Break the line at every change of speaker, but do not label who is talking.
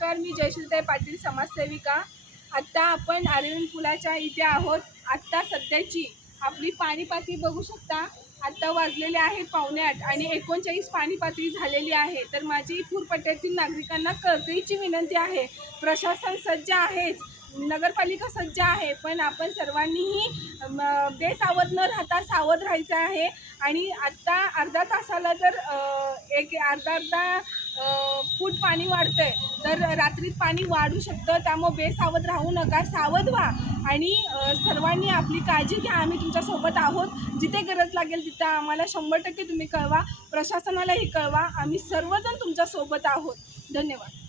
तर मी जयश्रीताई पाटील समाजसेविका. आत्ता आपण अरविंद पुलाच्या इथे आहोत. आत्ता सध्याची आपली पाणी पातळी बघू शकता. आत्ता वाजलेले आहेत पावणे आठ आणि एकोणचाळीस पाणी पातळी झालेली आहे. तर माझी पूरपट्ट्यातील नागरिकांना कळकळीची विनंती आहे. प्रशासन सज्ज आहेच. नगरपालिका सज्ज आहे. पण आपण सर्वांनीही बेसावध न राहता सावध राहायचं आहे. आणि आत्ता अर्धा तासाला जर एक अर्धा अर्धा फूट पाणी वाढतंय तर रात्रीत पाणी वाढू शकतं. त्यामुळे बेसावध राहू नका. सावध व्हा. आणि सर्वांनी आपली काळजी घ्या. आम्ही तुमच्यासोबत आहोत. जिथे गरज लागेल तिथं आम्हाला शंभर टक्के तुम्ही कळवा. प्रशासनालाही कळवा. आम्ही सर्वजण तुमच्यासोबत आहोत. धन्यवाद.